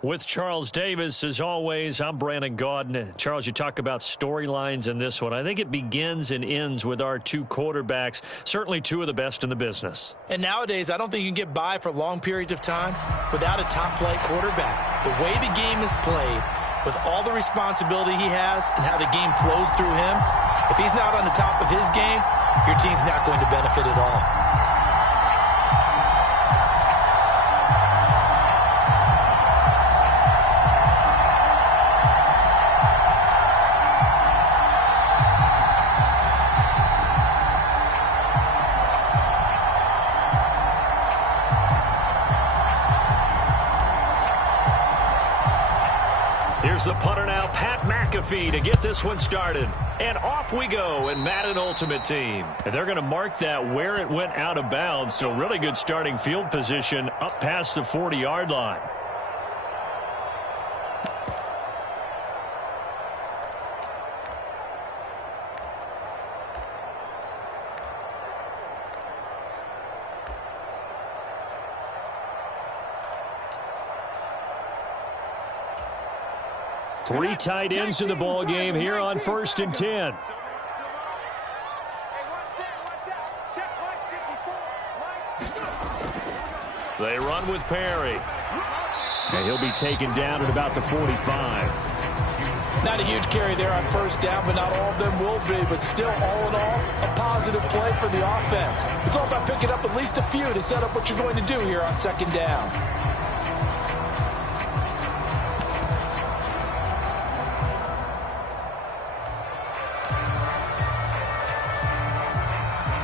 With Charles Davis, as always, I'm Brandon Gaudin. Charles, you talk about storylines in this one. I think it begins and ends with our two quarterbacks, certainly two of the best in the business. And nowadays, I don't think you can get by for long periods of time without a top-flight quarterback. The way the game is played, with all the responsibility he has and how the game flows through him, if he's not on the top of his game, your team's not going to benefit at all. Here's the punter now, Pat McAfee, to get this one started. And off we go in Madden Ultimate Team. And they're going to mark that where it went out of bounds, so really good starting field position up past the 40-yard line. Three tight ends in the ball game here on 1st and 10. They run with Perry. And he'll be taken down at about the 45. Not a huge carry there on first down, but not all of them will be. But still, all in all, a positive play for the offense. It's all about picking up at least a few to set up what you're going to do here on 2nd down.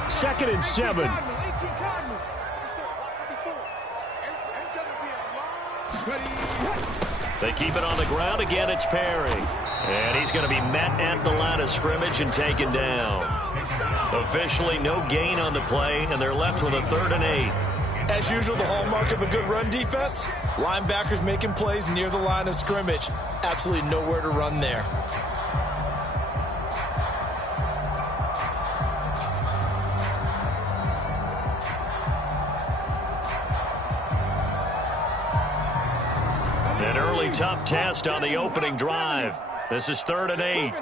Second and 7. They keep it on the ground again. It's Perry. And he's going to be met at the line of scrimmage and taken down. Officially no gain on the play, and they're left with a 3rd and 8. As usual, the hallmark of a good run defense, linebackers making plays near the line of scrimmage. Absolutely nowhere to run there. An early tough test on the opening drive. This is 3rd and 8.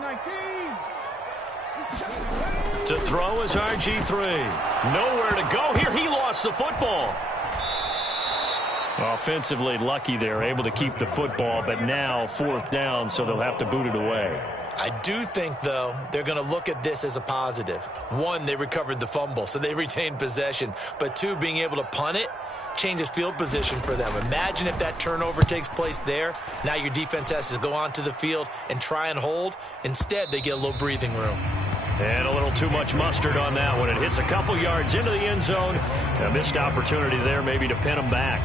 To throw is RG3. Nowhere to go here. He lost the football. Offensively lucky they're able to keep the football, but now 4th down, so they'll have to boot it away. I do think, though, they're going to look at this as a positive. 1, they recovered the fumble, so they retained possession. But 2, being able to punt it changes field position for them. Imagine if that turnover takes place there. Now your defense has to go onto the field and try and hold. Instead, they get a little breathing room. And a little too much mustard on that one. It hits a couple yards into the end zone. A missed opportunity there maybe to pin them back.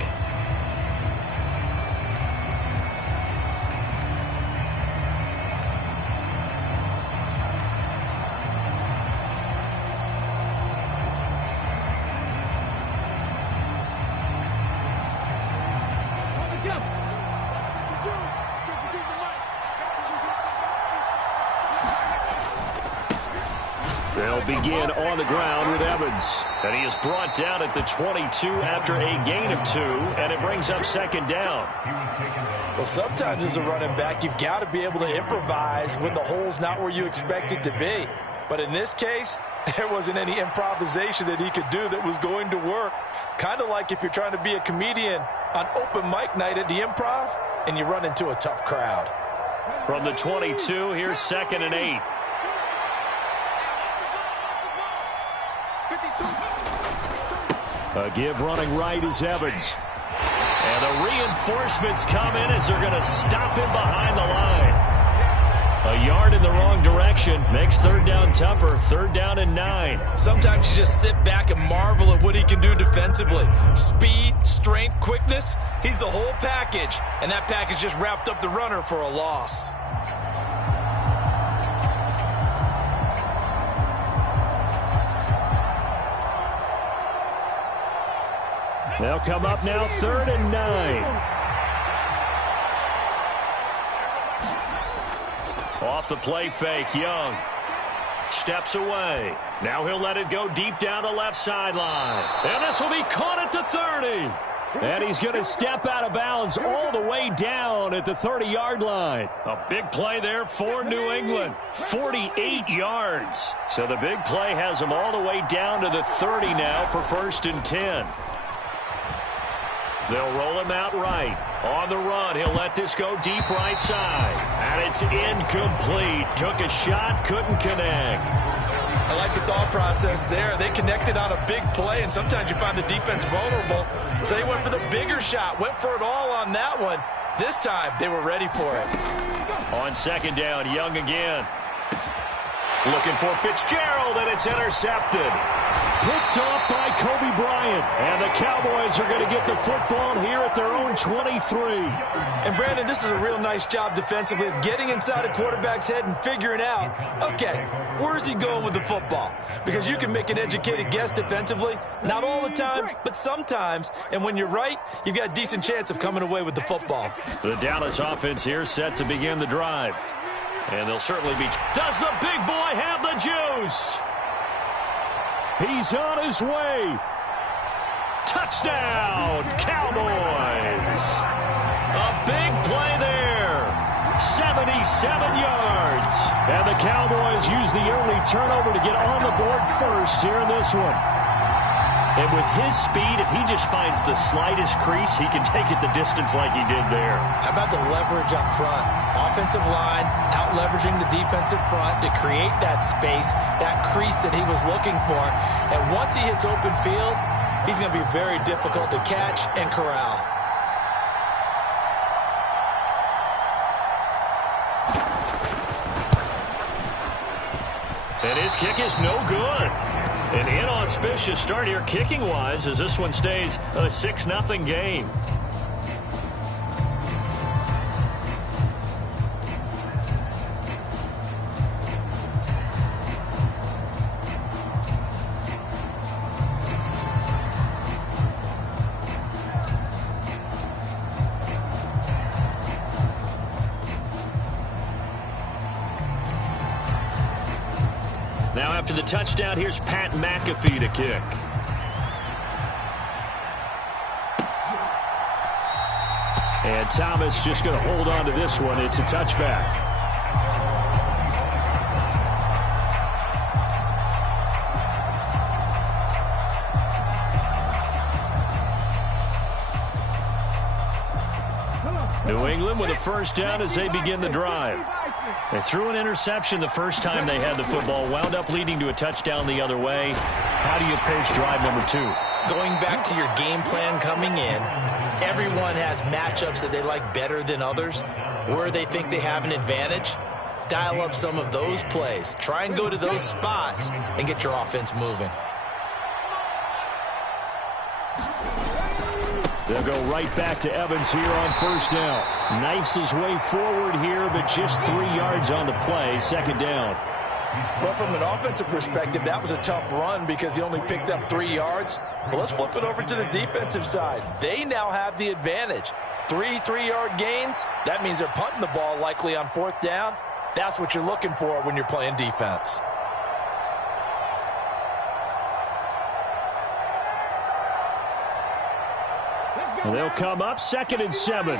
They'll begin on the ground with Evans. And he is brought down at the 22 after a gain of 2, and it brings up 2nd down. Well, sometimes as a running back, you've got to be able to improvise when the hole's not where you expect it to be. But in this case, there wasn't any improvisation that he could do that was going to work. Kind of like if you're trying to be a comedian on open mic night at the Improv and you run into a tough crowd. From the 22, here's 2nd and 8. A give running right is Evans. And the reinforcements come in as they're going to stop him behind the line. A yard in the wrong direction makes 3rd down tougher. 3rd down and 9. Sometimes you just sit back and marvel at what he can do defensively. Speed, strength, quickness. He's the whole package. And that package just wrapped up the runner for a loss. They'll come up now 3rd and 9. Off the play fake, Young. Steps away. Now he'll let it go deep down the left sideline. And this will be caught at the 30. And he's going to step out of bounds all the way down at the 30-yard line. A big play there for New England. 48 yards. So the big play has him all the way down to the 30 now for 1st and 10. They'll roll him out right. On the run, he'll let this go deep right side. And it's incomplete. Took a shot, couldn't connect. I like the thought process there. They connected on a big play, and sometimes you find the defense vulnerable. So they went for the bigger shot, went for it all on that one. This time, they were ready for it. On 2nd down, Young again. Looking for Fitzgerald, and it's intercepted. Picked off by Kobe Bryant. And the Cowboys are going to get the football here at their own 23. And, Brandon, this is a real nice job defensively of getting inside a quarterback's head and figuring out, okay, where's he going with the football? Because you can make an educated guess defensively. Not all the time, but sometimes. And when you're right, you've got a decent chance of coming away with the football. The Dallas offense here set to begin the drive. And they'll certainly be. Does the big boy have the juice? He's on his way. Touchdown, Cowboys. A big play there. 77 yards. And the Cowboys use the early turnover to get on the board first here in this one. And with his speed, if he just finds the slightest crease, he can take it the distance like he did there. How about the leverage up front? Offensive line, out-leveraging the defensive front to create that space, that crease that he was looking for. And once he hits open field, he's going to be very difficult to catch and corral. And his kick is no good. An inauspicious start here kicking-wise as this one stays a 6-0 game. Now after the touchdown, here's Pat McAfee to kick. And Thomas just going to hold on to this one. It's a touchback. New England with a 1st down as they begin the drive. They threw an interception the first time they had the football, wound up leading to a touchdown the other way. How do you approach drive number 2? Going back to your game plan coming in, everyone has matchups that they like better than others, where they think they have an advantage. Dial up some of those plays. Try and go to those spots and get your offense moving. They'll go right back to Evans here on 1st down. Knifes his way forward here, but just 3 yards on the play. 2nd down. Well, from an offensive perspective, that was a tough run because he only picked up 3 yards. But let's flip it over to the defensive side. They now have the advantage. 3 3-yard gains. That means they're punting the ball likely on 4th down. That's what you're looking for when you're playing defense. They'll come up 2nd and 7.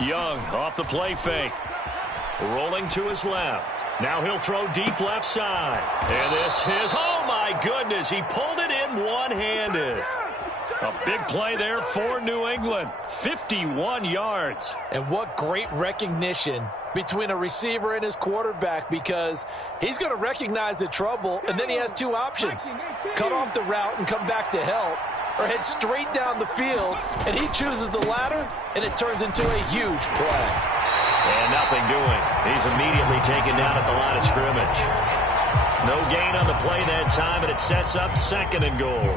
Young off the play fake. Rolling to his left. Now he'll throw deep left side. And this is, oh my goodness, he pulled it in one-handed. A big play there for New England. 51 yards. And what great recognition between a receiver and his quarterback, because he's going to recognize the trouble, and then he has 2 options. Cut off the route and come back to help, or head straight down the field, and he chooses the latter, and it turns into a huge play. And nothing doing. He's immediately taken down at the line of scrimmage. No gain on the play that time, and it sets up 2nd and goal.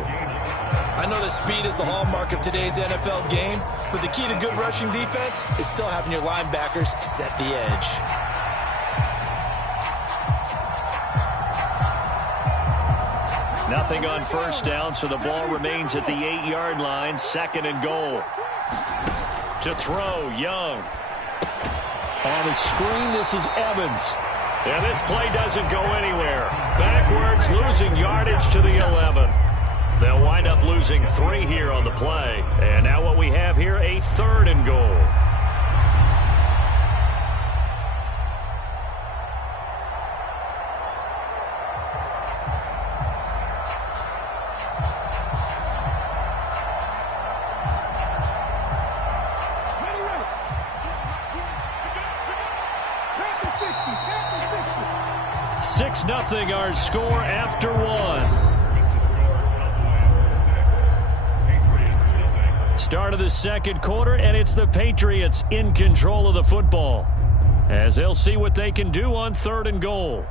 I know that speed is the hallmark of today's NFL game, but the key to good rushing defense is still having your linebackers set the edge. Nothing on 1st down, so the ball remains at the 8-yard line. 2nd and goal. To throw, Young. On the screen, this is Evans. And this play doesn't go anywhere. Backwards, losing yardage to the 11. They'll wind up losing 3 here on the play. And now what we have here, a 3rd and goal. Nothing our score after 1. Start of the second quarter, and it's the Patriots in control of the football as they'll see what they can do on 3rd and goal.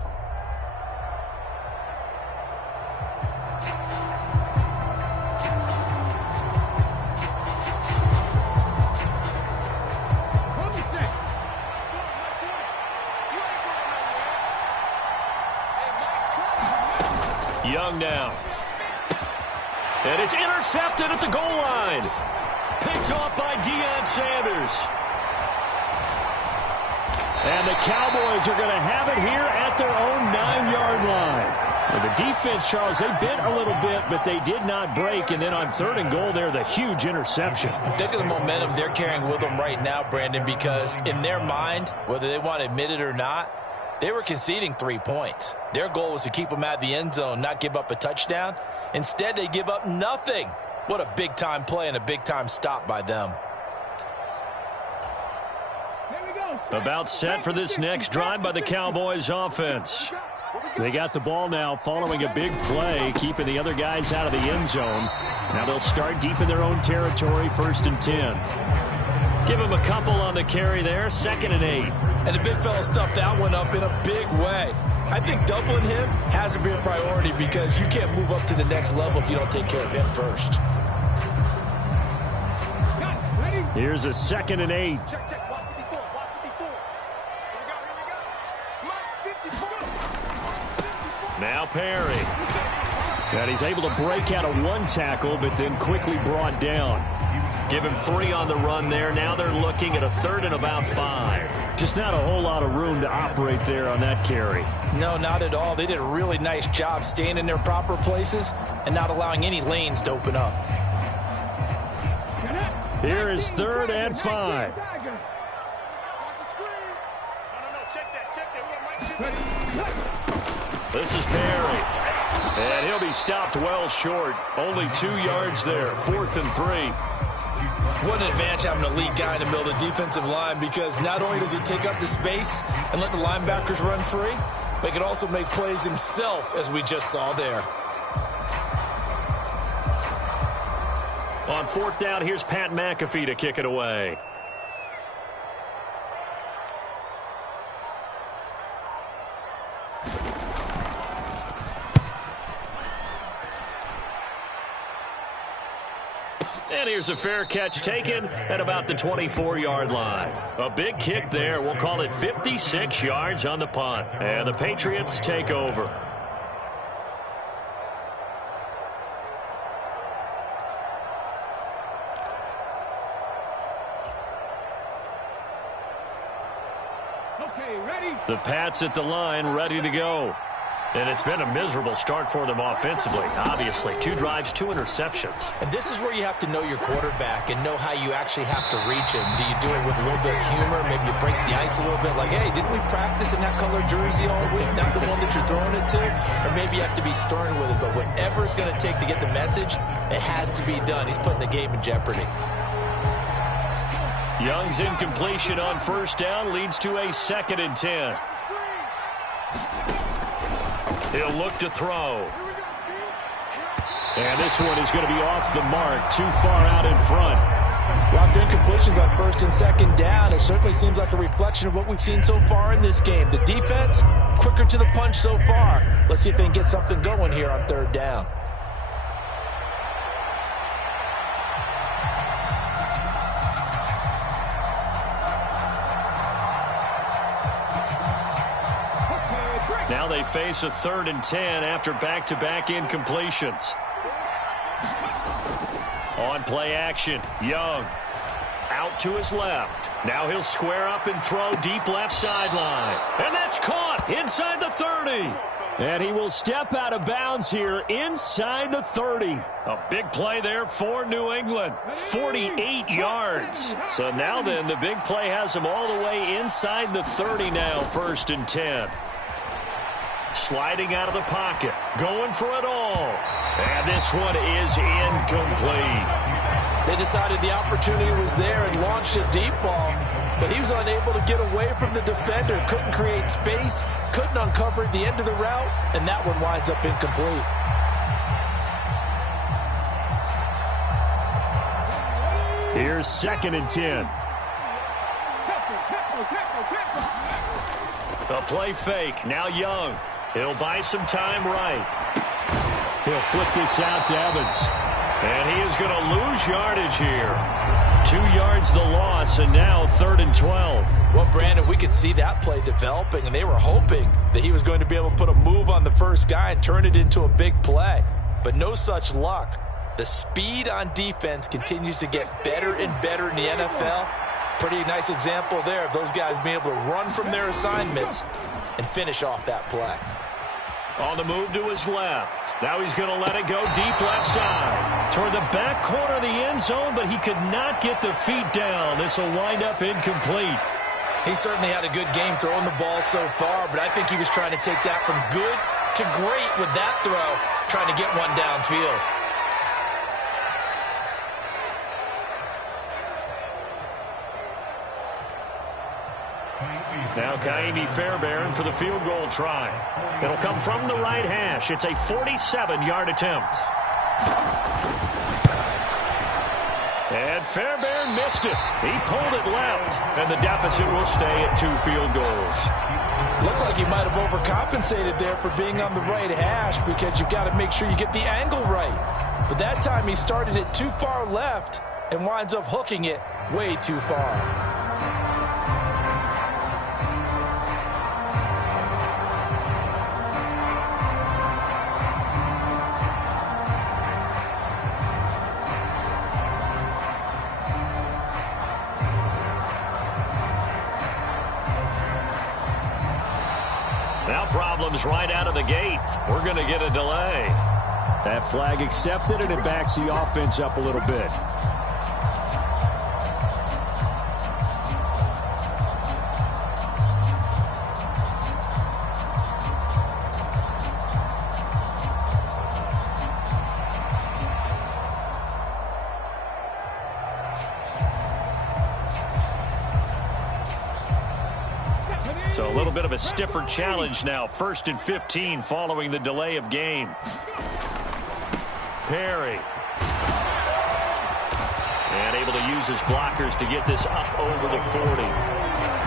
Young now. And it's intercepted at the goal line. Picked off by Deion Sanders. And the Cowboys are going to have it here at their own 9-yard line. Well, the defense, Charles, they bit a little bit, but they did not break. And then on 3rd and goal there, the huge interception. Think of the momentum they're carrying with them right now, Brandon, because in their mind, whether they want to admit it or not, they were conceding 3 points. Their goal was to keep them out of the end zone, not give up a touchdown. Instead, they give up nothing. What a big-time play and a big-time stop by them. About set for this next drive by the Cowboys offense. They got the ball now following a big play, keeping the other guys out of the end zone. Now they'll start deep in their own territory, 1st and 10. Give him a couple on the carry there, 2nd and 8. And the big fella stuffed that one up in a big way. I think doubling him has to be a priority because you can't move up to the next level if you don't take care of him first. Here's a 2nd and 8. Now Perry. And he's able to break out of 1 tackle, but then quickly brought down. Give him 3 on the run there. Now they're looking at a 3rd and about 5. Just not a whole lot of room to operate there on that carry. No, not at all. They did a really nice job staying in their proper places and not allowing any lanes to open up. Here is 3rd and 5. This is Perry. And he'll be stopped well short. Only 2 yards there. 4th and 3. What an advantage having an elite guy in the middle of the defensive line, because not only does he take up the space and let the linebackers run free, but he can also make plays himself, as we just saw there. On 4th down, here's Pat McAfee to kick it away. And here's a fair catch taken at about the 24-yard line. A big kick there. We'll call it 56 yards on the punt. And the Patriots take over. Okay, ready? The Pats at the line, ready to go. And it's been a miserable start for them offensively. Obviously, 2 drives, 2 interceptions. And this is where you have to know your quarterback and know how you actually have to reach him. Do you do it with a little bit of humor? Maybe you break the ice a little bit, like, hey, didn't we practice in that color jersey all week, not the one that you're throwing it to? Or maybe you have to be stern with it. But whatever it's going to take to get the message, it has to be done. He's putting the game in jeopardy. Young's incompletion on 1st down leads to a 2nd and 10. He'll look to throw. And this one is going to be off the mark, too far out in front. A lot of incompletions on 1st and 2nd down. It certainly seems like a reflection of what we've seen so far in this game. The defense, quicker to the punch so far. Let's see if they can get something going here on 3rd down. Now they face a 3rd and 10 after back-to-back incompletions. On play action, Young out to his left. Now he'll square up and throw deep left sideline. And that's caught. inside the 30. And he will step out of bounds here inside the 30. A big play there for New England. 48 yards. So now then, the big play has him all the way inside the 30 now, 1st and 10. Sliding out of the pocket. Going for it all. And this one is incomplete. They decided the opportunity was there and launched a deep ball, but he was unable to get away from the defender. Couldn't create space, couldn't uncover the end of the route, and that one winds up incomplete. Here's 2nd and 10. A play fake. Now Young. He'll buy some time right. He'll flick this out to Evans. And he is going to lose yardage here. 2 yards the loss, and now 3rd and 12. Well, Brandon, we could see that play developing, and they were hoping that he was going to be able to put a move on the first guy and turn it into a big play. But no such luck. The speed on defense continues to get better and better in the NFL. Pretty nice example there of those guys being able to run from their assignments and finish off that play. On the move to his left. Now he's going to let it go deep left side. Toward the back corner of the end zone, but he could not get the feet down. This will wind up incomplete. He certainly had a good game throwing the ball so far, but I think he was trying to take that from good to great with that throw, trying to get one downfield. Now Kaimi Fairbairn for the field goal try. It'll come from the right hash. It's a 47-yard attempt. And Fairbairn missed it. He pulled it left, and the deficit will stay at 2 field goals. Looked like he might have overcompensated there for being on the right hash because you've got to make sure you get the angle right. But that time he started it too far left and winds up hooking it way too far. Now problems right out of the gate. We're going to get a delay. That flag accepted, and it backs the offense up a little bit. So a little bit of a stiffer challenge now. 1st and 15 following the delay of game. Perry. And able to use his blockers to get this up over the 40.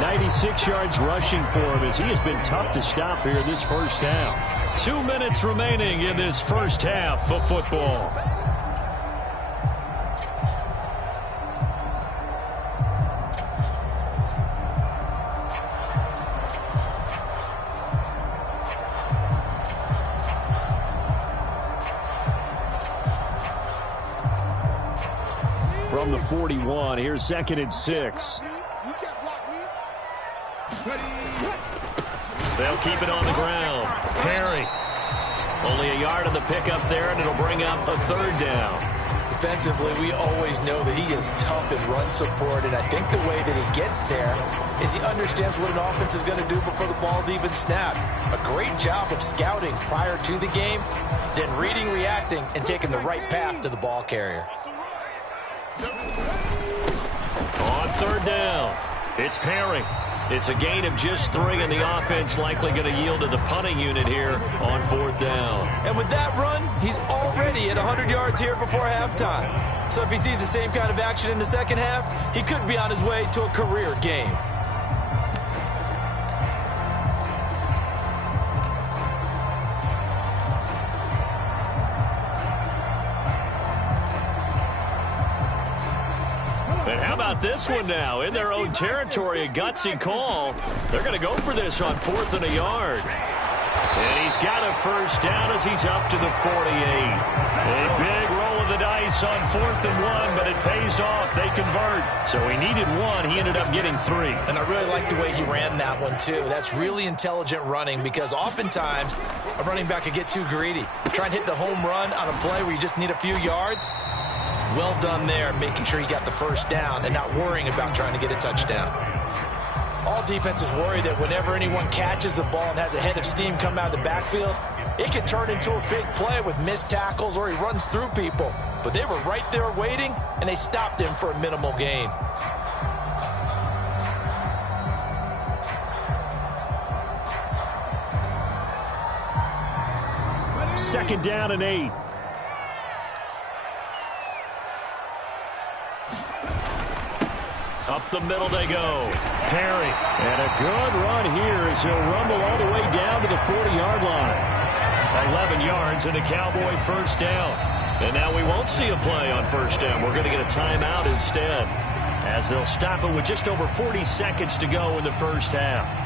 96 yards rushing for him as he has been tough to stop here this first half. 2 minutes remaining in this first half of football. From the 41, here's 2nd and 6. They'll keep it on the ground. Perry. Only a yard on the pickup there, and it'll bring up a 3rd down. Defensively, we always know that he is tough in run support, and I think the way that he gets there is he understands what an offense is going to do before the ball's even snapped. A great job of scouting prior to the game, then reading, reacting, and taking the right path to the ball carrier. On 3rd down, it's Perry. It's a gain of just 3, and the offense likely going to yield to the punting unit here on 4th down. And with that run, he's already at 100 yards here before halftime. So if he sees the same kind of action in the second half, he could be on his way to a career game. And how about this one now? In their own territory, a gutsy call. They're going to go for this on 4th and a yard. And he's got a first down as he's up to the 48. A big roll rolling the dice on 4th and 1, but it pays off. They convert. So he needed 1. He ended up getting 3. And I really like the way he ran that one, too. That's really intelligent running because oftentimes a running back could get too greedy. Try and hit the home run on a play where you just need a few yards. Well done there, making sure he got the first down and not worrying about trying to get a touchdown. All defenses worry that whenever anyone catches the ball and has a head of steam come out of the backfield, it can turn into a big play with missed tackles or he runs through people. But they were right there waiting, and they stopped him for a minimal gain. Second down and 8. Up the middle they go. Perry. And a good run here as he'll rumble all the way down to the 40-yard line. 11 yards and a Cowboy first down. And now we won't see a play on first down. We're going to get a timeout instead, as they'll stop it with just over 40 seconds to go in the first half.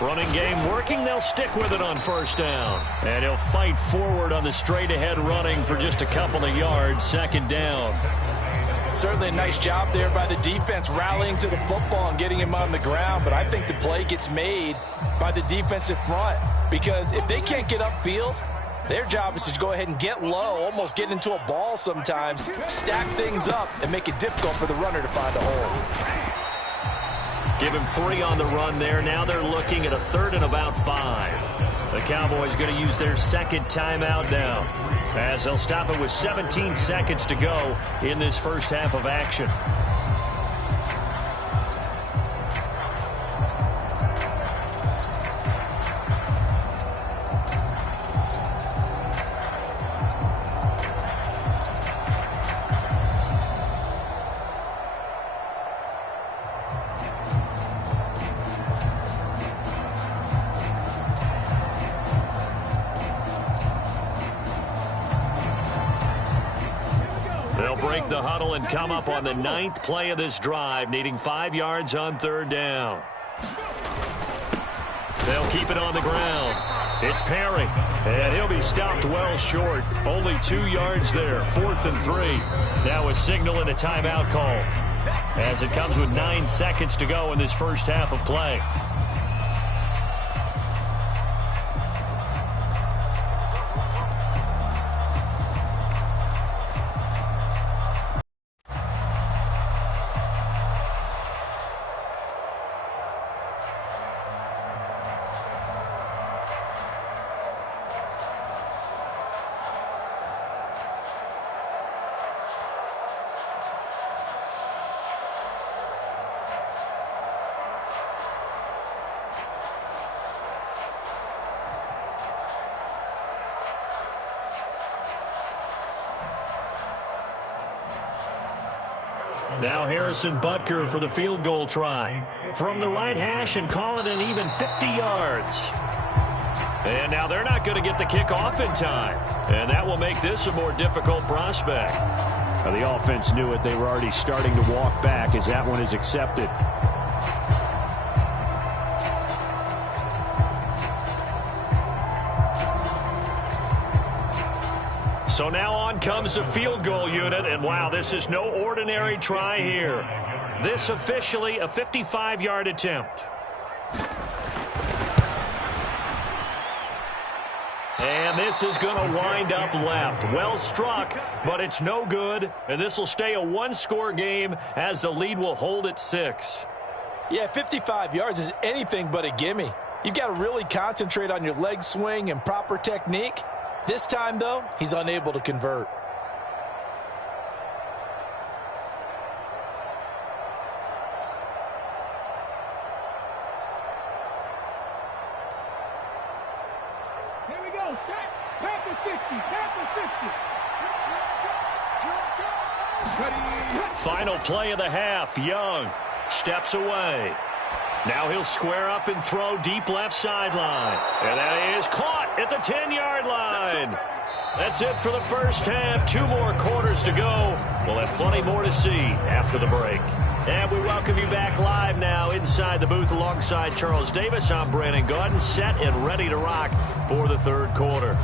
Running game working. They'll stick with it on first down. And he'll fight forward on the straight-ahead running for just a couple of yards. Second down. Certainly a nice job there by the defense rallying to the football and getting him on the ground. But I think the play gets made by the defensive front, because if they can't get upfield, their job is to go ahead and get low, almost get into a ball sometimes, stack things up, and make it difficult for the runner to find a hole. Give him 3 on the run there. Now they're looking at a 3rd and about 5. The Cowboys going to use their second timeout now, as they'll stop it with 17 seconds to go in this first half of action. They'll break the huddle and come up on the 9th play of this drive, needing 5 yards on 3rd down. They'll keep it on the ground. It's Perry, and he'll be stopped well short. Only 2 yards there, 4th and 3. Now a signal and a timeout call, as it comes with 9 seconds to go in this first half of play. Now Harrison Butker for the field goal try. From the right hash and call it an even 50 yards. And now they're not going to get the kickoff in time. And that will make this a more difficult prospect. Well, the offense knew it. They were already starting to walk back as that one is accepted. So now on comes the field goal unit, and wow, this is no ordinary try here. This officially a 55-yard attempt. And this is going to wind up left. Well struck, but it's no good, and this will stay a one-score game as the lead will hold at 6. Yeah, 55 yards is anything but a gimme. You've got to really concentrate on your leg swing and proper technique. This time, though, he's unable to convert. Past the 60. Past the 50. Ready. Final play of the half. Young steps away. Now he'll square up and throw deep left sideline. And that is caught at the 10-yard line. That's it for the first half. 2 more quarters to go. We'll have plenty more to see after the break. And we welcome you back live now inside the booth alongside Charles Davis. I'm Brandon Gaudin, set and ready to rock for the third quarter.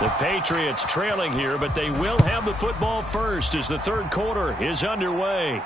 The Patriots trailing here, but they will have the football first as the third quarter is underway.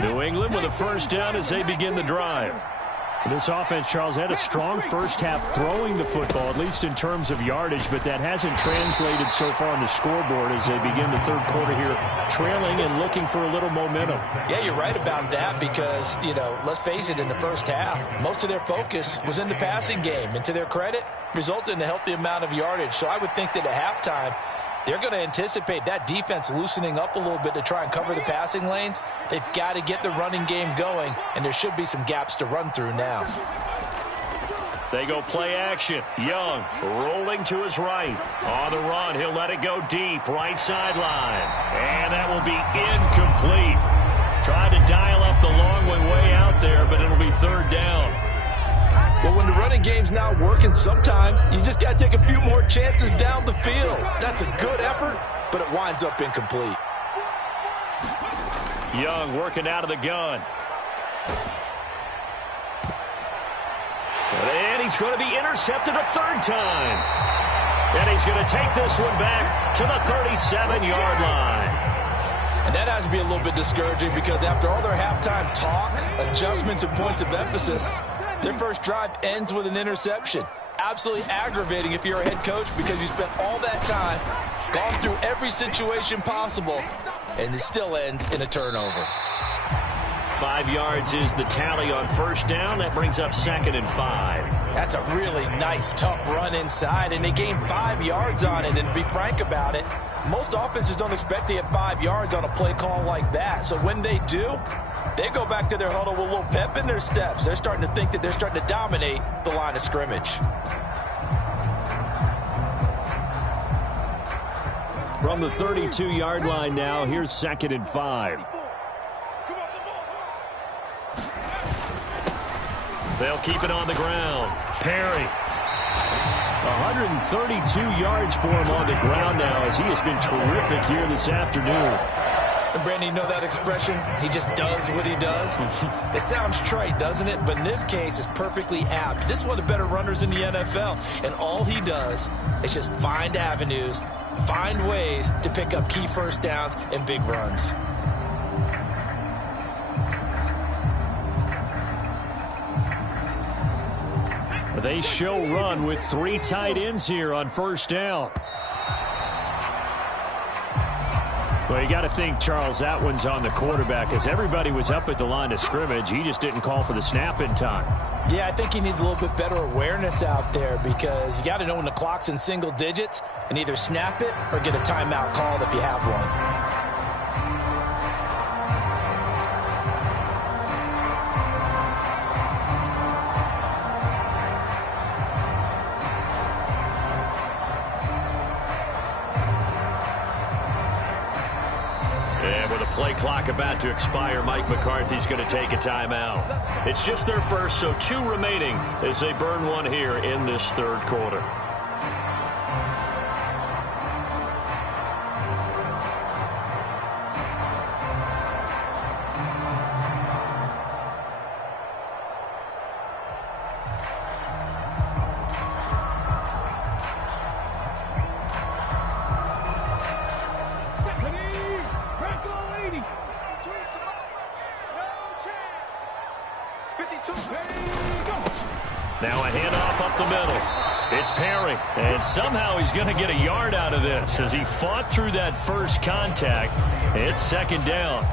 New England with a first down as they begin the drive. This offense, Charles, had a strong first half throwing the football, at least in terms of yardage, but that hasn't translated so far on the scoreboard as they begin the third quarter here, trailing and looking for a little momentum. Yeah, you're right about that because, let's face it, in the first half, most of their focus was in the passing game. And to their credit, resulted in a healthy amount of yardage. So I would think that at halftime, they're going to anticipate that defense loosening up a little bit to try and cover the passing lanes. They've got to get the running game going, and there should be some gaps to run through now. They go play action. Young rolling to his right. On the run, he'll let it go deep, right sideline. And that will be incomplete. Tried to dial up the long one way out there, but it'll be third down. Well, when the running game's not working, sometimes you just got to take a few more chances down the field. That's a good effort, but it winds up incomplete. Young working out of the gun. And he's going to be intercepted a third time. And he's going to take this one back to the 37-yard line. And that has to be a little bit discouraging because after all their halftime talk, adjustments, and points of emphasis, their first drive ends with an interception. Absolutely aggravating if you're a head coach because you spent all that time, gone through every situation possible, and it still ends in a turnover. 5 yards is the tally on first down. That brings up 2nd and 5. That's a really nice, tough run inside, and they gained 5 yards on it. And to be frank about it, most offenses don't expect to get 5 yards on a play call like that. So when they do, they go back to their huddle with a little pep in their steps. They're starting to think that they're starting to dominate the line of scrimmage. From the 32-yard line now, here's 2nd and 5. They'll keep it on the ground. Perry. 132 yards for him on the ground now as he has been terrific here this afternoon. And Brandon, you know that expression? He just does what he does. It sounds trite, doesn't it? But in this case, it's perfectly apt. This is one of the better runners in the NFL. And all he does is just find avenues, find ways to pick up key first downs and big runs. They show run with 3 tight ends here on first down. Well, you got to think, Charles, that one's on the quarterback as everybody was up at the line of scrimmage. He just didn't call for the snap in time. Yeah, I think he needs a little bit better awareness out there because you got to know when the clock's in single digits and either snap it or get a timeout called if you have one. Play clock about to expire. Mike McCarthy's going to take a timeout. It's just their first, so 2 remaining as they burn one here in this third quarter. the middle. It's Perry, and somehow he's going to get a yard out of this as he fought through that first contact. It's second down.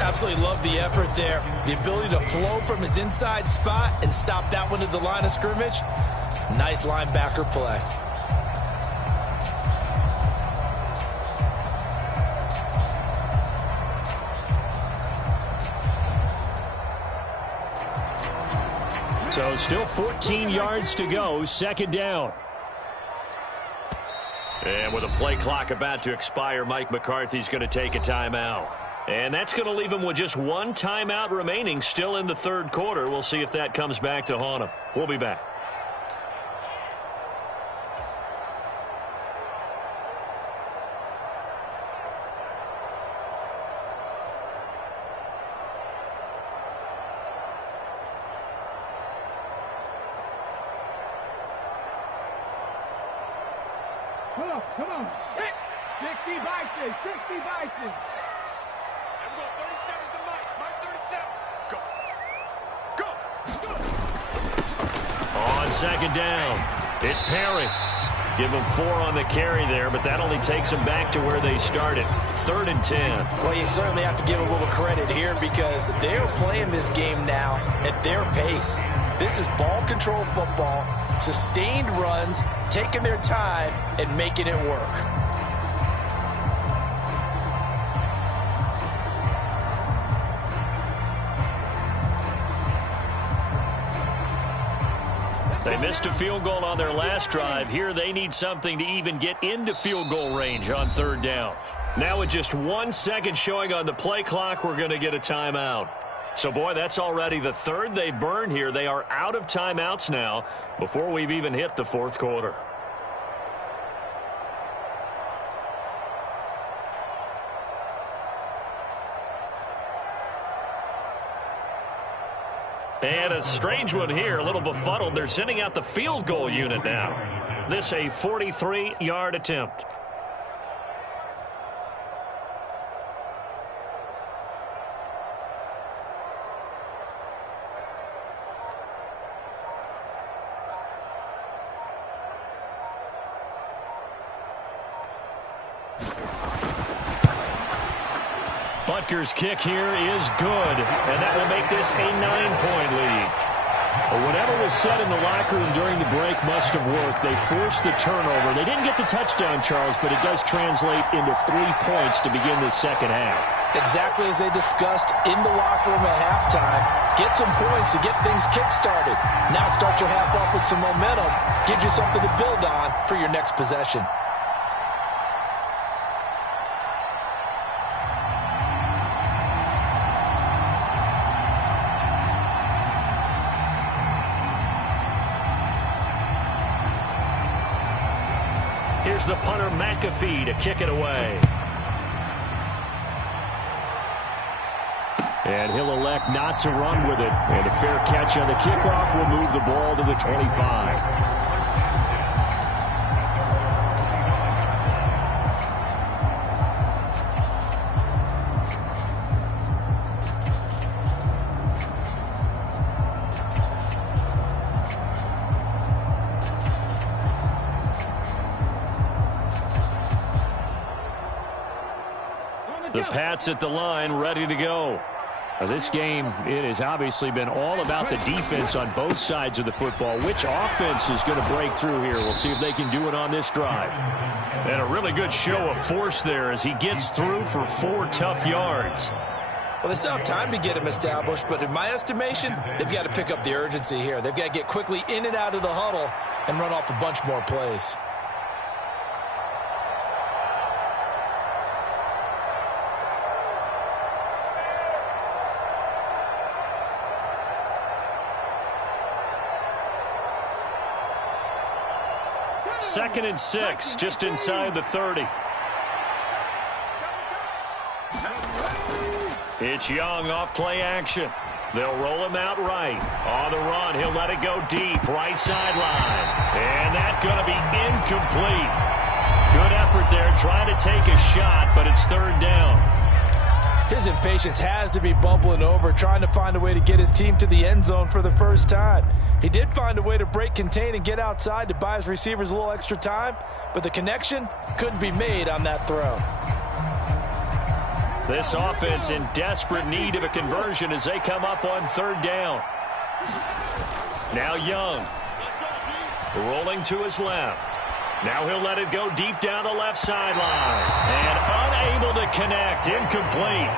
Absolutely love the effort there. The ability to flow from his inside spot and stop that one at the line of scrimmage. Nice linebacker play. So still 14 yards to go, second down. And with a play clock about to expire, Mike McCarthy's going to take a timeout. And that's going to leave him with just one timeout remaining still in the third quarter. We'll see if that comes back to haunt him. We'll be back. Come on. 60 Bison. 60 Bison. And we go 37 to Mike. Mike 37. Go. On second down, it's Perry. Give him 4 on the carry there, but that only takes them back to where they started. 3rd and 10. Well, you certainly have to give a little credit here because they're playing this game now at their pace. This is ball control football, sustained runs, taking their time and making it work. They missed a field goal on their last drive. Here they need something to even get into field goal range on 3rd down. Now with just 1 second showing on the play clock, we're going to get a timeout. So, boy, that's already the 3rd they burned here. They are out of timeouts now before we've even hit the 4th quarter. And a strange one here, a little befuddled. They're sending out the field goal unit now. This a 43-yard attempt. Butker's kick here is good, and that will make this a 9-point lead. Well, whatever was said in the locker room during the break must have worked. They forced the turnover. They didn't get the touchdown, Charles, but it does translate into 3 points to begin the second half. Exactly as they discussed in the locker room at halftime. Get some points to get things kick-started. Now start your half off with some momentum. Gives you something to build on for your next possession. Here's the punter, McAfee, to kick it away. And he'll elect not to run with it. And a fair catch on the kickoff will move the ball to the 25. The Pats at the line, ready to go. Now, this game, it has obviously been all about the defense on both sides of the football. Which offense is going to break through here? We'll see if they can do it on this drive. And a really good show of force there as he gets through for 4 tough yards. Well, they still have time to get him established, but in my estimation, they've got to pick up the urgency here. They've got to get quickly in and out of the huddle and run off a bunch more plays. Second and 6, just inside the 30. It's Young off play action. They'll roll him out right. On the run, he'll let it go deep, right sideline. And that's going to be incomplete. Good effort there, trying to take a shot, but it's 3rd down. His impatience has to be bubbling over, trying to find a way to get his team to the end zone for the first time. He did find a way to break contain and get outside to buy his receivers a little extra time, but the connection couldn't be made on that throw. This offense in desperate need of a conversion as they come up on third down. Now Young. Rolling to his left. Now he'll let it go deep down the left sideline. And unable to connect. Incomplete.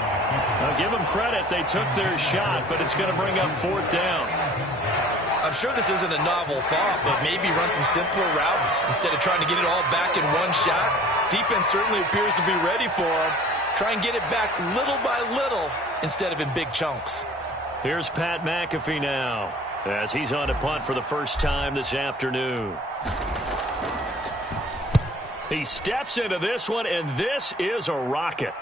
I'll give them credit. They took their shot, but it's going to bring up fourth down. I'm sure this isn't a novel thought, but maybe run some simpler routes instead of trying to get it all back in one shot. Defense certainly appears to be ready for him. Try and get it back little by little instead of in big chunks. Here's Pat McAfee now as he's on to punt for the first time this afternoon. He steps into this one, and this is a rocket.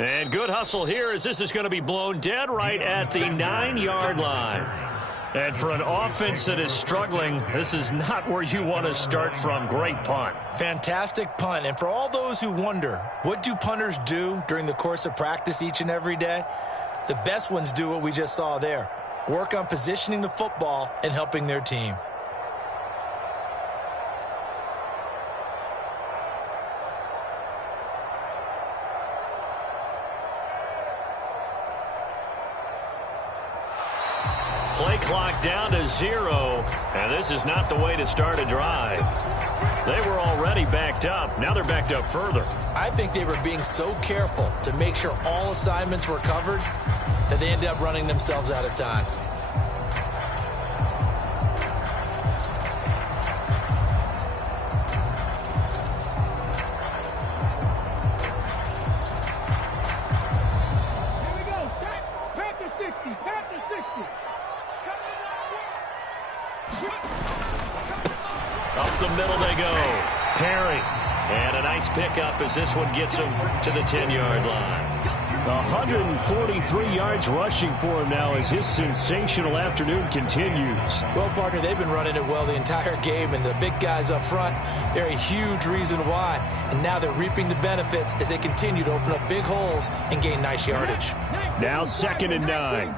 And good hustle here as this is going to be blown dead right at the 9-yard line. And for an offense that is struggling, this is not where you want to start from. Great punt. Fantastic punt. And for all those who wonder, what do punters do during the course of practice each and every day? The best ones do what we just saw there. Work on positioning the football and helping their team. Play clock down to 0, and this is not the way to start a drive. They were already backed up. Now they're backed up further. I think they were being so careful to make sure all assignments were covered that they ended up running themselves out of time. Here we go. Panther 60. Panther 60. Up the middle they go. Perry. And a nice pickup as this one gets him to the 10-yard line. 143 yards rushing for him now as his sensational afternoon continues. Well, partner, they've been running it well the entire game, and the big guys up front, they're a huge reason why. And now they're reaping the benefits as they continue to open up big holes and gain nice yardage. Now 2nd and 9.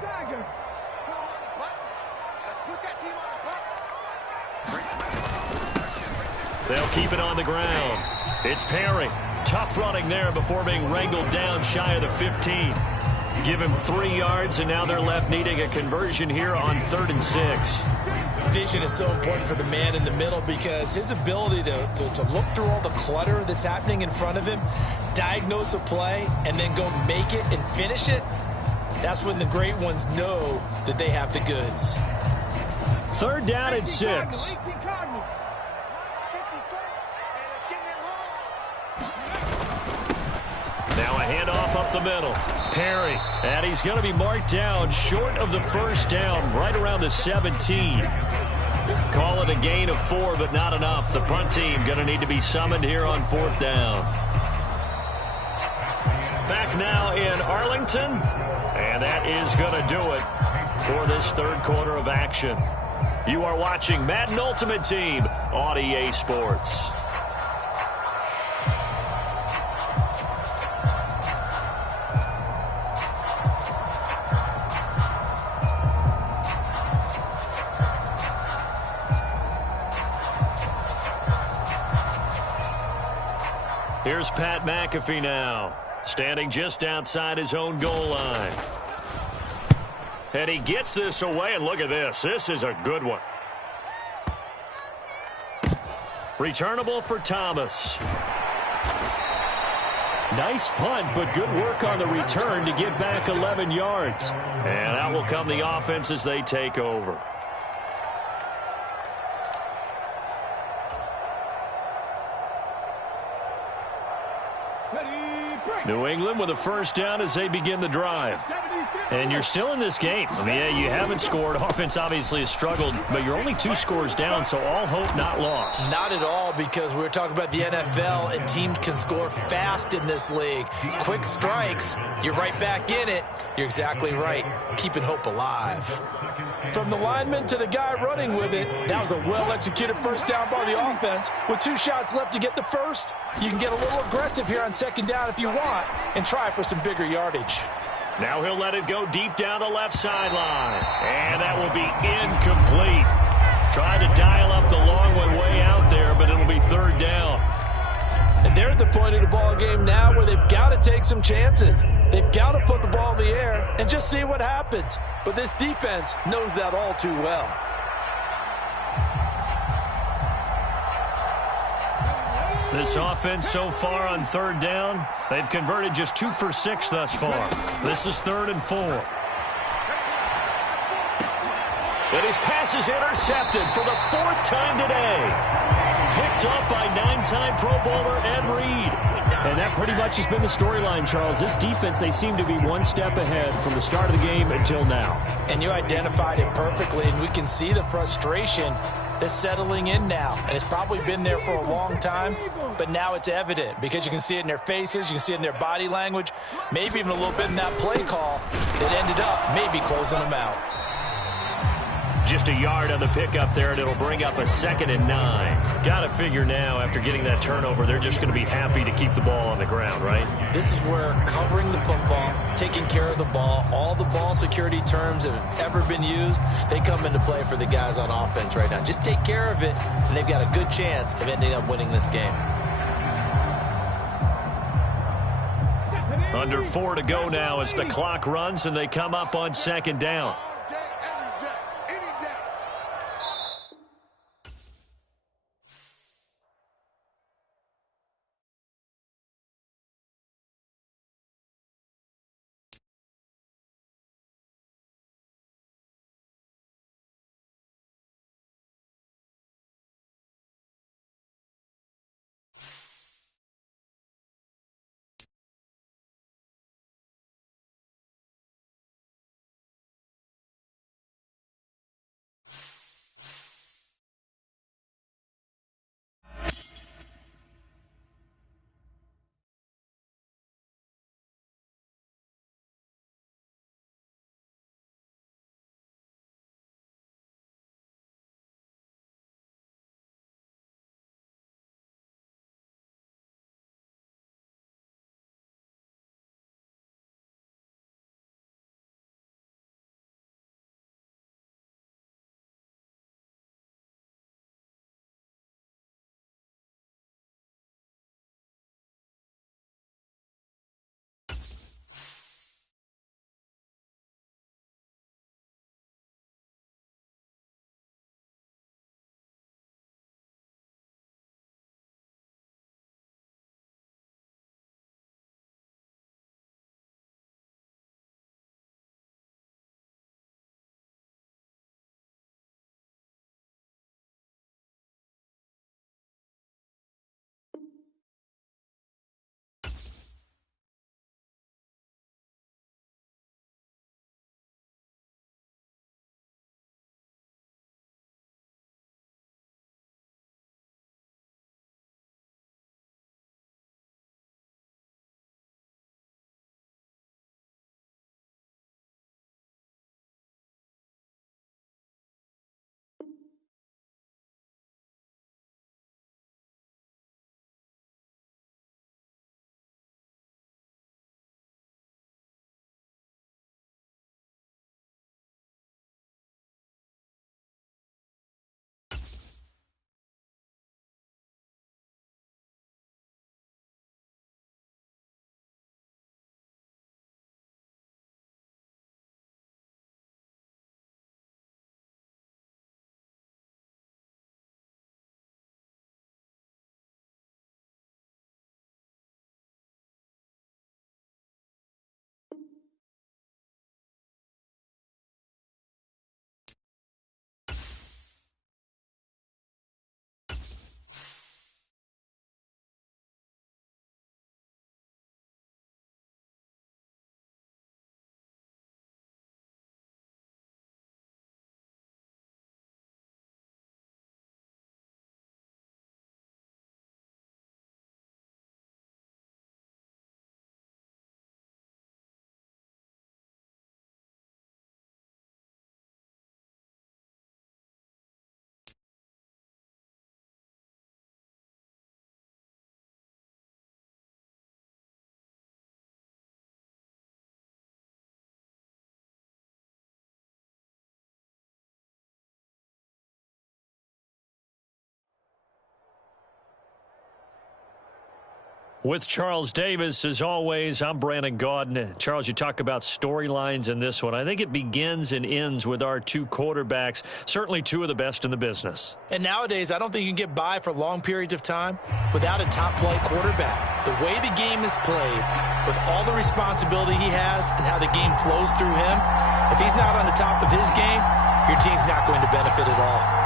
They'll keep it on the ground. It's Perry. Tough running there before being wrangled down shy of the 15. Give him 3 yards, and now they're left needing a conversion here on 3rd and 6. Vision is so important for the man in the middle because his ability to look through all the clutter that's happening in front of him, diagnose a play, and then go make it and finish it, that's when the great ones know that they have the goods. 3rd down and 6. Now a handoff up the middle. Perry. And he's going to be marked down short of the first down, right around the 17. Call it a gain of 4, but not enough. The punt team going to need to be summoned here on 4th down. Back now in Arlington. And that is going to do it for this 3rd quarter of action. You are watching Madden Ultimate Team on EA Sports. Here's Pat McAfee now, standing just outside his own goal line. And he gets this away, and look at this. This is a good one. Returnable for Thomas. Nice punt, but good work on the return to get back 11 yards. And out will come the offense as they take over. Ready, New England with a first down as they begin the drive. And you're still in this game. I mean, yeah, you haven't scored. Offense obviously has struggled, but you're only 2 scores down, so all hope not lost. Not at all, because we were talking about the NFL, and teams can score fast in this league. Quick strikes, you're right back in it. You're exactly right. Keeping hope alive. From the lineman to the guy running with it, that was a well-executed first down by the offense. With 2 shots left to get the first, you can get a little aggressive here on second down if you want and try for some bigger yardage. Now he'll let it go deep down the left sideline. And that will be incomplete. Trying to dial up the long one way out there, but it'll be third down. And they're at the point of the ball game now where they've got to take some chances. They've got to put the ball in the air and just see what happens. But this defense knows that all too well. This offense so far on third down, they've converted just 2 for 6 thus far. This is 3rd and 4. And his pass is intercepted for the 4th time today. Picked up by 9-time Pro Bowler Ed Reed. And that pretty much has been the storyline, Charles. This defense, they seem to be one step ahead from the start of the game until now. And you identified it perfectly, and we can see the frustration that's settling in now. And it's probably been there for a long time, but now it's evident because you can see it in their faces, you can see it in their body language, maybe even a little bit in that play call that ended up maybe closing them out. Just a yard on the pickup there, and it'll bring up a 2nd and 9. Got to figure now, after getting that turnover, they're just going to be happy to keep the ball on the ground, right? This is where covering the football, taking care of the ball, all the ball security terms that have ever been used, they come into play for the guys on offense right now. Just take care of it, and they've got a good chance of ending up winning this game. Under 4 to go now as the clock runs, and they come up on 2nd down. With Charles Davis, as always, I'm Brandon Gaudin. Charles, you talk about storylines in this one. I think it begins and ends with our two quarterbacks, certainly two of the best in the business. And nowadays, I don't think you can get by for long periods of time without a top-flight quarterback. The way the game is played, with all the responsibility he has and how the game flows through him, if he's not on the top of his game, your team's not going to benefit at all.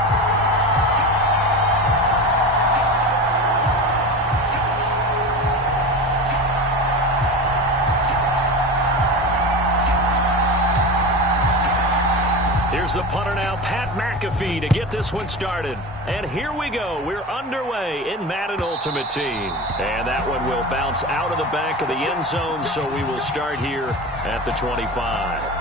Here's the punter now, Pat McAfee, to get this one started. And here we go. We're underway in Madden Ultimate Team. And that one will bounce out of the back of the end zone, so we will start here at the 25.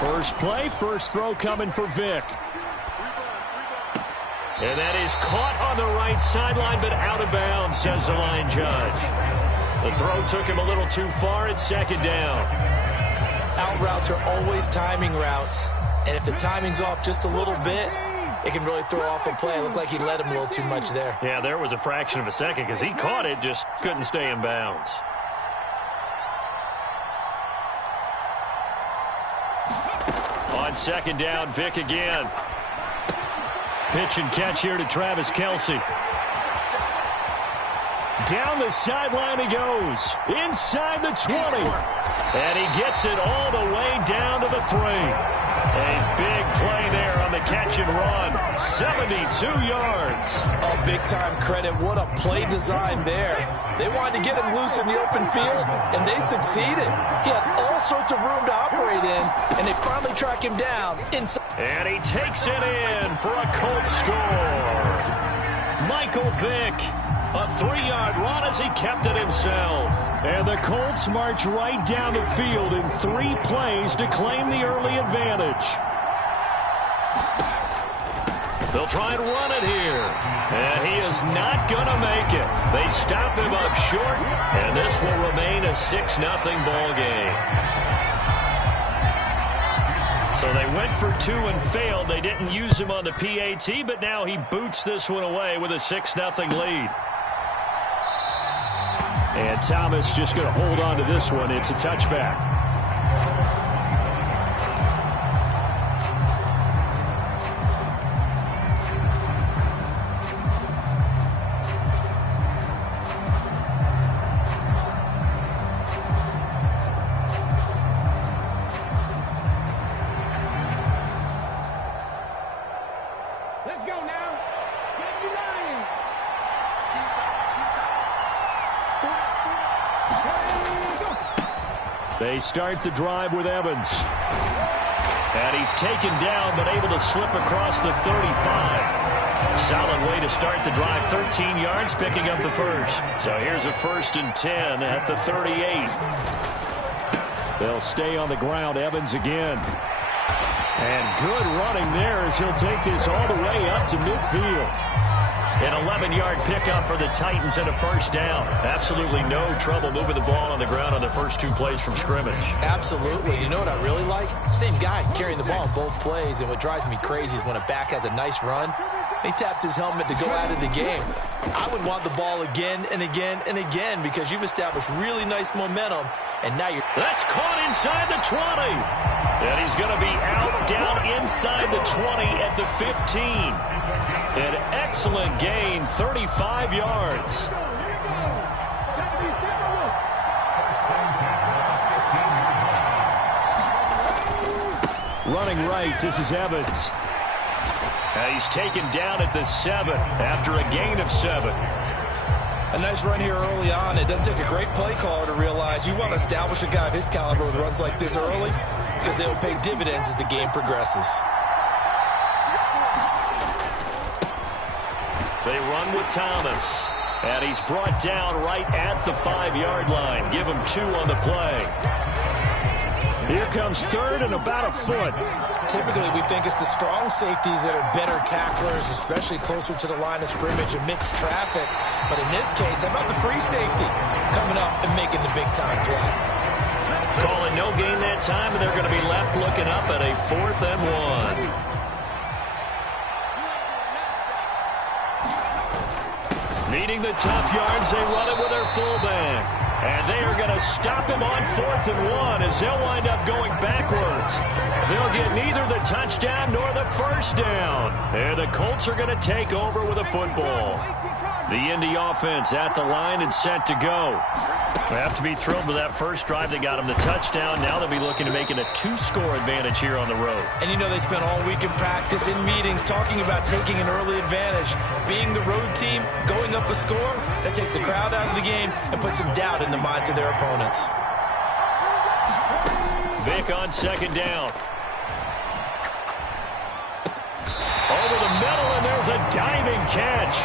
First play, first throw coming for Vic. And that is caught on the right sideline, but out of bounds, says the line judge. The throw took him a little too far. It's second down. Out routes are always timing routes. And if the timing's off just a little bit, it can really throw off a play. It looked like he let him a little too much there. Yeah, there was a fraction of a second because he caught it, just couldn't stay in bounds. On second down, Vic again. Pitch and catch here to Travis Kelce. Down the sideline he goes. Inside the 20. And he gets it all the way down to the 3. A big play there on the catch and run. 72 yards. Oh, big-time credit. What a play design there. They wanted to get him loose in the open field, and they succeeded. He had all sorts of room to operate in, and they finally track him down inside. And he takes it in for a Colts score. Michael Vick, a 3-yard run as he kept it himself. And the Colts march right down the field in 3 plays to claim the early advantage. They'll try and run it here. And he is not going to make it. They stop him up short, and this will remain a 6-0 ball game. So they went for 2 and failed. They didn't use him on the PAT, but now he boots this one away with a 6-0 lead. And Thomas just going to hold on to this one. It's a touchback. Let's go now. Get you lying. They start the drive with Evans. And he's taken down, but able to slip across the 35. Solid way to start the drive. 13 yards, picking up the first. So here's a 1st and 10 at the 38. They'll stay on the ground. Evans again. And good running there as he'll take this all the way up to midfield. An 11-yard pickup for the Titans and a 1st down. Absolutely no trouble moving the ball on the ground on the first 2 plays from scrimmage. Absolutely. You know what I really like? Same guy carrying the ball on both plays, and what drives me crazy is when a back has a nice run, he taps his helmet to go out of the game. I would want the ball again and again and again because you've established really nice momentum, and now you're... That's caught inside the 20. And he's going to be out down inside the 20 at the 15. An excellent gain, 35 yards. Running right, this is Evans. And he's taken down at the 7 after a gain of 7. A nice run here early on. It doesn't take a great play caller to realize you want to establish a guy of his caliber with runs like this early because they'll pay dividends as the game progresses. They run with Thomas. And he's brought down right at the 5-yard line. Give him 2 on the play. Here comes third and about a foot. Typically, we think it's the strong safeties that are better tacklers, especially closer to the line of scrimmage amidst traffic. But in this case, how about the free safety coming up and making the big-time play? Calling no gain that time, and they're going to be left looking up at a 4th and 1. Needing the tough yards, they run it with their fullback. And they are going to stop him on 4th and 1 as they'll wind up going backwards. They'll get neither the touchdown nor the first down. And the Colts are going to take over with a football. The Indy offense at the line and set to go. They have to be thrilled with that first drive. They got him the touchdown. Now they'll be looking to make it a 2-score advantage here on the road. And you know they spent all week in practice, in meetings, talking about taking an early advantage. Being the road team, going up a score, that takes the crowd out of the game and puts some doubt in the minds of their opponents. Vic on 2nd down. Over the middle, and there's a diving catch.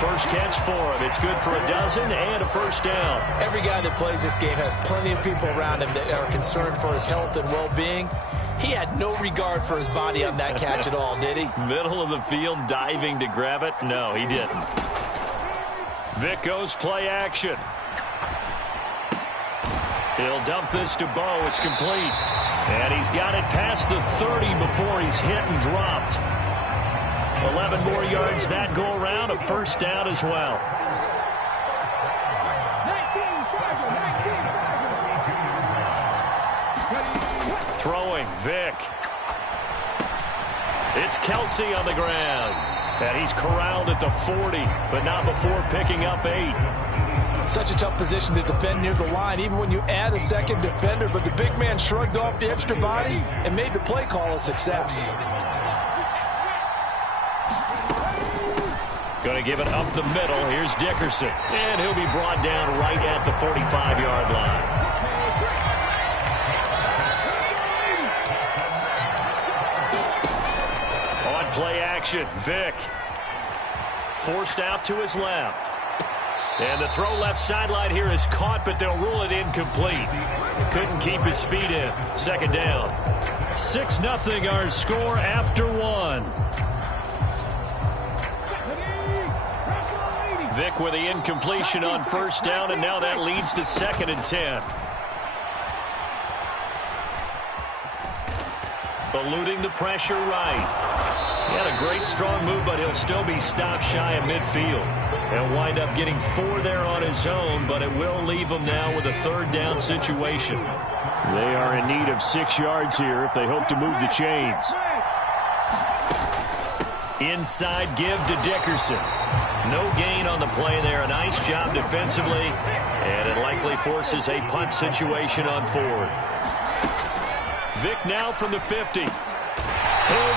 First catch for him. It's good for a dozen and a first down. Every guy that plays this game has plenty of people around him that are concerned for his health and well-being. He had no regard for his body on that catch at all, did he? Middle of the field, diving to grab it. No, he didn't. Vic goes play action. He'll dump this to Bo. It's complete. And he's got it past the 30 before he's hit and dropped. 11 more yards that go around, a first down as well. Throwing, Vic. It's Kelsey on the ground. And he's corralled at the 40, but not before picking up 8. Such a tough position to defend near the line, even when you add a second defender. But the big man shrugged off the extra body and made the play call a success. Going to give it up the middle. Here's Dickerson. And he'll be brought down right at the 45-yard line. On play action, Vic. Forced out to his left. And the throw left sideline here is caught, but they'll rule it incomplete. Couldn't keep his feet in. 2nd down. 6-0 our score after 1. Vic with the incompletion on first down, and now that leads to 2nd and 10. Eluding the pressure right. He had a great strong move, but he'll still be stopped shy of midfield. He'll wind up getting 4 there on his own, but it will leave him now with a 3rd down situation. They are in need of 6 yards here if they hope to move the chains. Inside give to Dickerson. No gain on the play there. A nice job defensively, and it likely forces a punt situation on 4th. Vic now from the 50.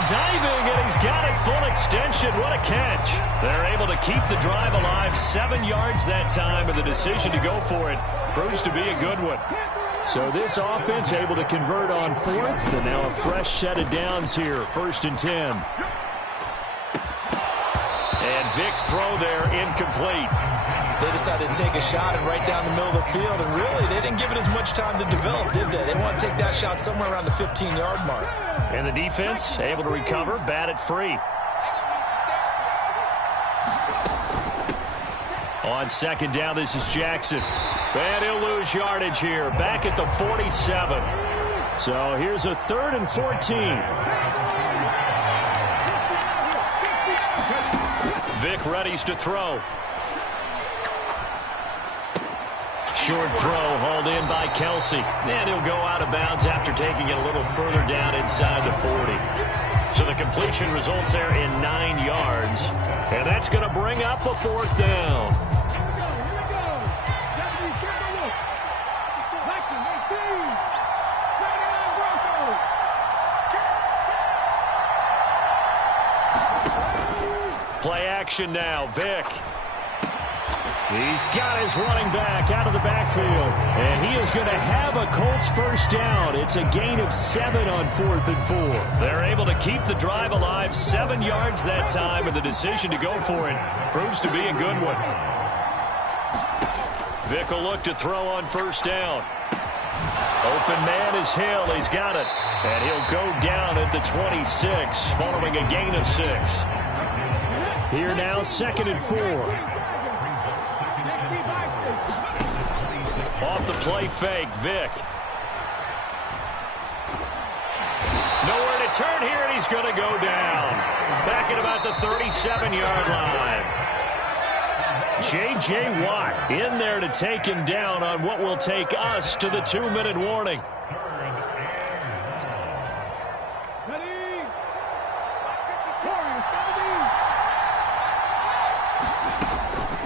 Diving, and he's got it full extension. What a catch. They're able to keep the drive alive. 7 yards that time, and the decision to go for it proves to be a good one. So this offense able to convert on 4th, and now a fresh set of downs here. 1st and 10. And Vic's throw there incomplete. They decided to take a shot and right down the middle of the field, and really, they didn't give it as much time to develop, did they? They want to take that shot somewhere around the 15-yard mark. And the defense able to recover, bat it free. On 2nd down, this is Jackson. And he'll lose yardage here, back at the 47. So here's a 3rd and 14. Vic readies to throw. Short throw hauled in by Kelsey. And he'll go out of bounds after taking it a little further down inside the 40. So the completion results there in 9 yards. And that's going to bring up a 4th down. Play action now, Vic. He's got his running back out of the backfield. And he is going to have a Colts first down. It's a gain of 7 on 4th and 4. They're able to keep the drive alive. 7 yards that time, and the decision to go for it proves to be a good one. Vic will look to throw on first down. Open man is Hill. He's got it. And he'll go down at the 26 following a gain of 6. Here now, 2nd and 4. Off the play fake, Vick. Nowhere to turn here, and he's going to go down. Back at about the 37-yard line. J.J. Watt in there to take him down on what will take us to the 2-minute warning.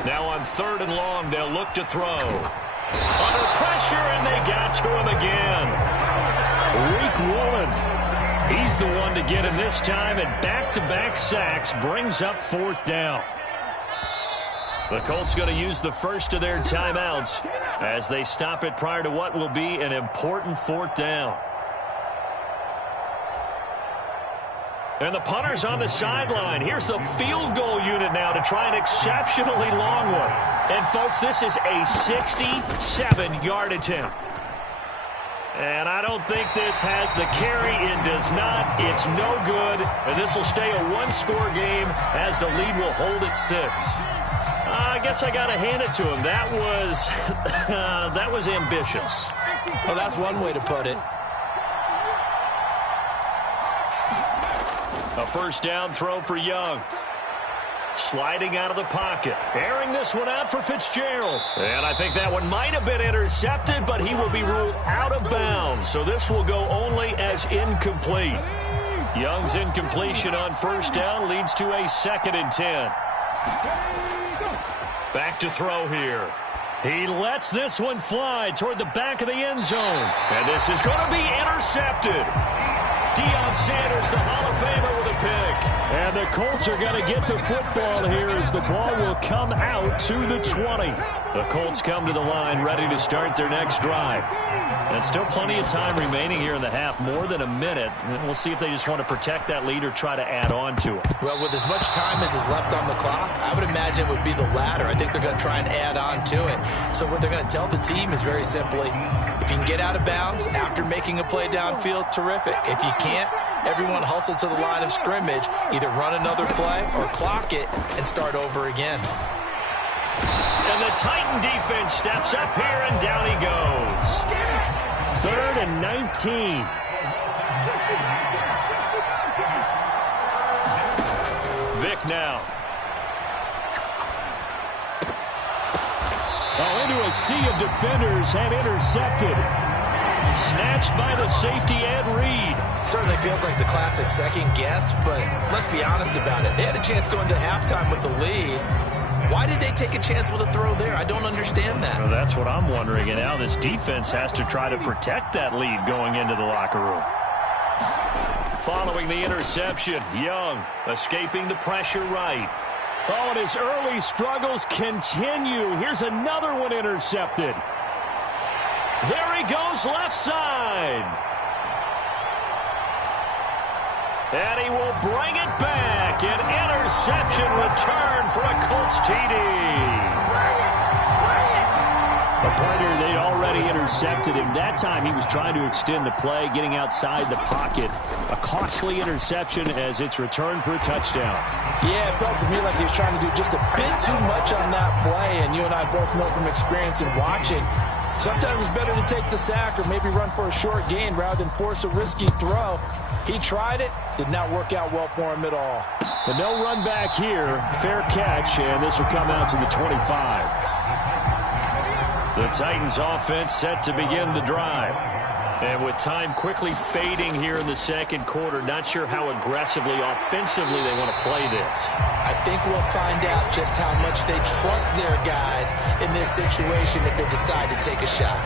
Now on 3rd and long, they'll look to throw. Under pressure, and they got to him again. Rick Woolen. He's the one to get him this time, and back-to-back sacks brings up 4th down. The Colts going to use the first of their timeouts as they stop it prior to what will be an important 4th down. And the punter's on the sideline. Here's the field goal unit now to try an exceptionally long one. And, folks, this is a 67-yard attempt. And I don't think this has the carry. It does not. It's no good. And this will stay a one-score game as the lead will hold at 6. I guess I got to hand it to him. That was that was ambitious. Well, that's one way to put it. A 1st down throw for Young. Sliding out of the pocket. Airing this one out for Fitzgerald. And I think that one might have been intercepted, but he will be ruled out of bounds. So this will go only as incomplete. Young's incompletion on 1st down leads to a 2nd and 10. Back to throw here. He lets this one fly toward the back of the end zone. And this is going to be intercepted. Deion Sanders, the Hall of Famer, with a pick. And the Colts are going to get the football here as the ball will come out to the 20. The Colts come to the line ready to start their next drive. And still plenty of time remaining here in the half, more than a minute. We'll see if they just want to protect that lead or try to add on to it. Well, with as much time as is left on the clock, I would imagine it would be the latter. I think they're going to try and add on to it. So what they're going to tell the team is very simply, if you can get out of bounds after making a play downfield, terrific. If you can't, everyone hustle to the line of scrimmage, either run another play or clock it and start over again. And the Titan defense steps up here, and down he goes. 3rd and 19. Vick now. Oh, into a sea of defenders and intercepted. Snatched by the safety, Ed Reed. Certainly feels like the classic second guess, but let's be honest about it. They had a chance going to halftime with the lead. Why did they take a chance with a throw there? I don't understand that. Well, that's what I'm wondering. And now this defense has to try to protect that lead going into the locker room. Following the interception, Young escaping the pressure right. Oh, and his early struggles continue. Here's another one intercepted. There he goes, left side. And he will bring it back. An interception return for a Colts TD. A pointer, they'd already intercepted him. That time he was trying to extend the play, getting outside the pocket. A costly interception as it's returned for a touchdown. Yeah, it felt to me like he was trying to do just a bit too much on that play, and you and I both know from experience in watching, sometimes it's better to take the sack or maybe run for a short gain rather than force a risky throw. He tried it, did not work out well for him at all. And no run back here. Fair catch, and this will come out to the 25. The Titans offense set to begin the drive. And with time quickly fading here in the second quarter, not sure how aggressively, offensively they want to play this. I think we'll find out just how much they trust their guys in this situation if they decide to take a shot.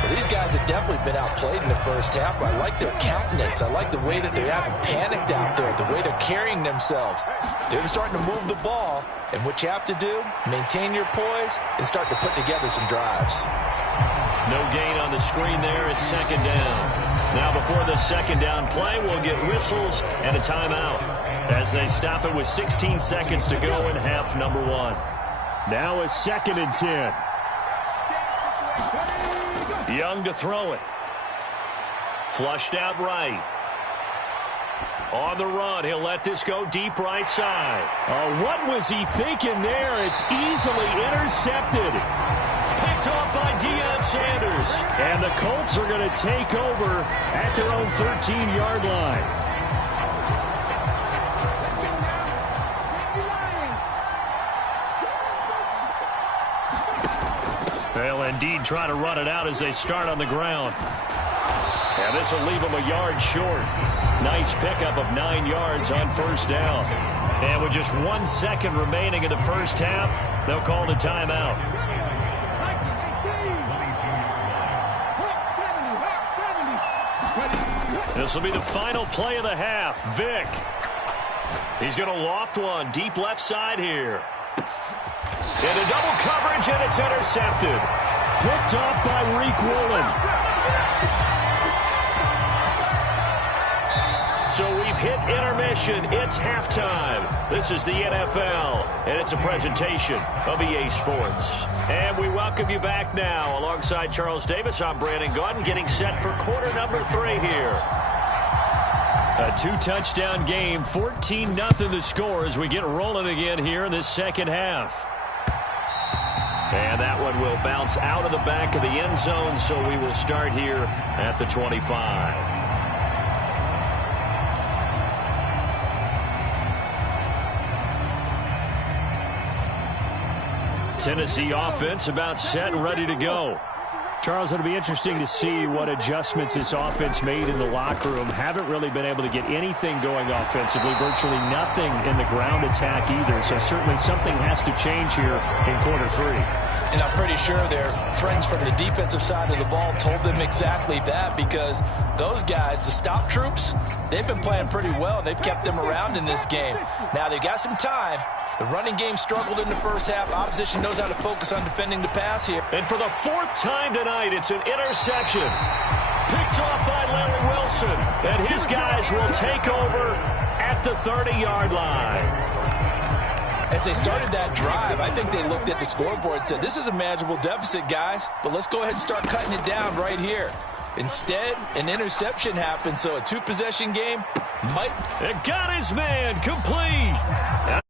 Well, these guys have definitely been outplayed in the first half. I like their countenance. I like the way that they're acting panicked out there, the way they're carrying themselves. They're starting to move the ball, and what you have to do, maintain your poise and start to put together some drives. No gain on the screen there. It's second down. Now before the second down play, we'll get whistles and a timeout as they stop it with 16 seconds to go in half number 1. Now a 2nd and 10. Young to throw it. Flushed out right. On the run, he'll let this go deep right side. Oh, what was he thinking there? It's easily intercepted. Picked off by Deion Sanders. And the Colts are going to take over at their own 13-yard line. They'll indeed try to run it out as they start on the ground. And this will leave them a yard short. Nice pickup of 9 yards on first down. And with just 1 second remaining in the first half, they'll call the timeout. This will be the final play of the half. Vick. He's going to loft one deep left side here. Into double coverage, and it's intercepted. Picked up by Reek Woolen. So we've hit intermission. It's halftime. This is the NFL, and it's a presentation of EA Sports. And we welcome you back now. Alongside Charles Davis, I'm Brandon Gaudin, getting set for quarter number 3 here. A 2-touchdown game, 14-0 the score as we get rolling again here in this second half. And that one will bounce out of the back of the end zone, so we will start here at the 25. Tennessee offense about set and ready to go. Charles, it'll be interesting to see what adjustments this offense made in the locker room. Haven't really been able to get anything going offensively, virtually nothing in the ground attack either. So certainly something has to change here in quarter 3. And I'm pretty sure their friends from the defensive side of the ball told them exactly that, because those guys, the stop troops, they've been playing pretty well, and they've kept them around in this game. Now, they've got some time. The running game struggled in the first half. Opposition knows how to focus on defending the pass here. And for the 4th time tonight, it's an interception. Picked off by Larry Wilson. And his guys will take over at the 30-yard line. As they started that drive, I think they looked at the scoreboard and said, this is a manageable deficit, guys, but let's go ahead and start cutting it down right here. Instead, an interception happened, so a 2-possession game might... It got his man complete.